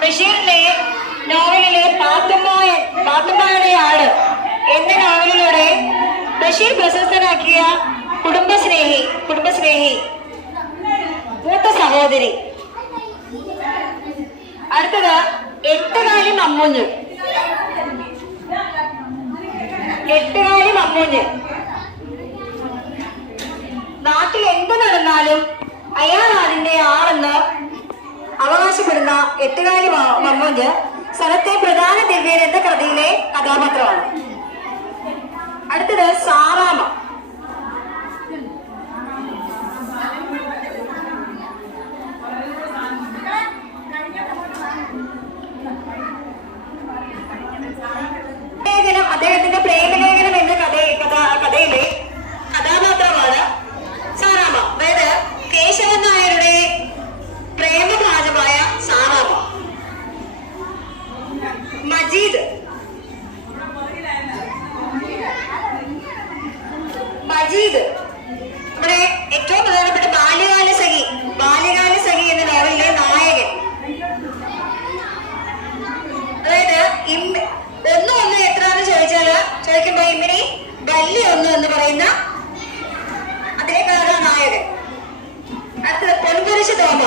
ബഷീറിന്റെ നോവലിലെ പാത്തുമ്മയുടെ ആട് എന്ന നോവലിലൂടെ ബഷീർ പ്രശസ്തനാക്കിയ കുടുംബസ്നേഹി മൂത്ത സഹോദരി. അടുത്തത് എട്ടുകാലി മമ്മൂഞ്ഞ്. നാട്ടിൽ എന്ത് നടന്നാലും അയാൾ അതിന്റെ ആളെന്ന് അവകാശപ്പെടുന്ന എട്ടുകാലി മമ്മൂഞ്ഞ് സ്ഥലത്തെ പ്രധാന ദിവ്യൻ എന്ന കൃതിയിലെ കഥാപാത്രമാണ്. അടുത്തത് സാറാമ. അദ്ദേഹത്തിന്റെ പ്രേമലേഖനം എന്ന കഥയിലെ കഥാപാത്രമാണ് സാറാമ. അതായത് കേശവൻ നായരുടെ പ്രേമഭാജമായ സാറാമ. മജീദ് നമ്മുടെ ഏറ്റവും പ്രധാനപ്പെട്ട ബാല്യകാല സഖി എന്ന നോവലിലെ നായകൻ. അതായത് ഒന്ന് എത്രയാണെന്ന് ചോദിക്കുമ്പോ ഇമ്മിനി ഡല്ലി ഒന്ന് എന്ന് പറയുന്ന അതിലെ കഥാനായകൻ. അടുത്തത് പൊൻകുരിശ് തോമ.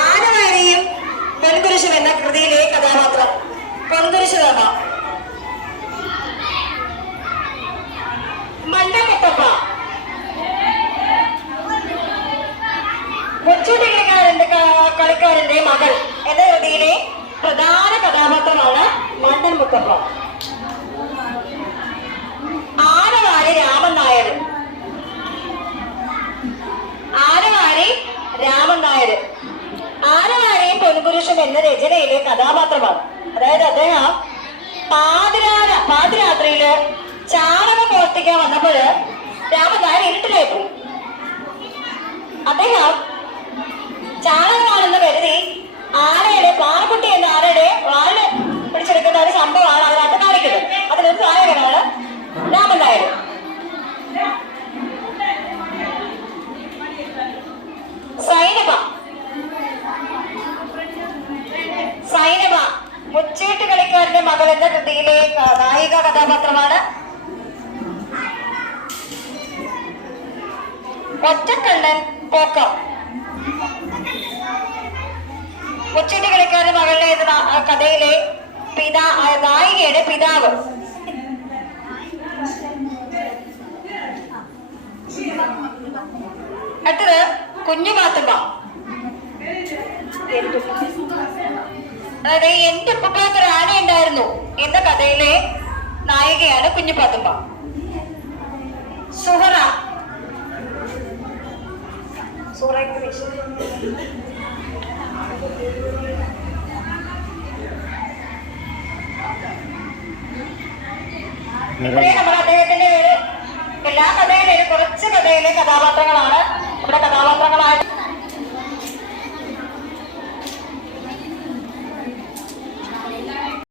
ആനവാരിയും പൊൻകുരിശും എന്ന കൃതിയിലെ കഥാപാത്രം പൊൻകുരിശ് തോമ. മണ്ടമുത്തപ്പ. മുച്ചൂട്ടി കളിക്കാരന്റെ മകൾ എന്ന കൃതിയിലെ പ്രധാന കഥാപാത്രമാണ് മണ്ടൻ മുത്തപ്പ. ആനവാരി രാമൻ നായർ. ആനവാരിയും പൊൻകുരിശും എന്ന രചനയിലെ കഥാപാത്രമാണ്. അതായത് അദ്ദേഹം പാതിരാത്രിയില് ചാണകം മോഷ്ടിക്കാൻ വന്നപ്പോൾ രാമൻ നായർ ഇരുട്ടിലായി പോയി. അദ്ദേഹം ചാണകമാണെന്ന് കരുതി ആനയുടെ പാറക്കുട്ടി എന്ന ആനയുടെ വാല് പിടിച്ചെടുക്കുന്ന ഒരു സംഭവമാണ് അതിനകത്ത് കാണിക്കുന്നത്. അതിലൊരു നായകനാണ് രാമൻ നായർ. സൈനബ മുച്ചീട്ട് കളിക്കാരന്റെ മകൾ എന്ന കൃതിയിലെ നായിക കഥാപാത്രമാണ്. ഒറ്റക്കണ്ണൻ പോക്കം. മുച്ചീട്ട് കളിക്കാരന്റെ മകളുടെ കഥയിലെ നായികയുടെ പിതാവ്. അടുത്തത് കുഞ്ഞുപാത്തുമ്മ. അതായത് എന്റെ ഉപ്പുപ്പാക്ക് ഒരു ആന ഉണ്ടായിരുന്നു എന്ന കഥയിലെ നായികയാണ് കുഞ്ഞുപാത്തുമ്മ. സുഹറ. നമ്മൾ അദ്ദേഹത്തിന്റെ എല്ലാ കഥയിലും കുറച്ച് കഥയിലെ കഥാപാത്രങ്ങളാണ് നമ്മുടെ കഥാപാത്രങ്ങളായിട്ട്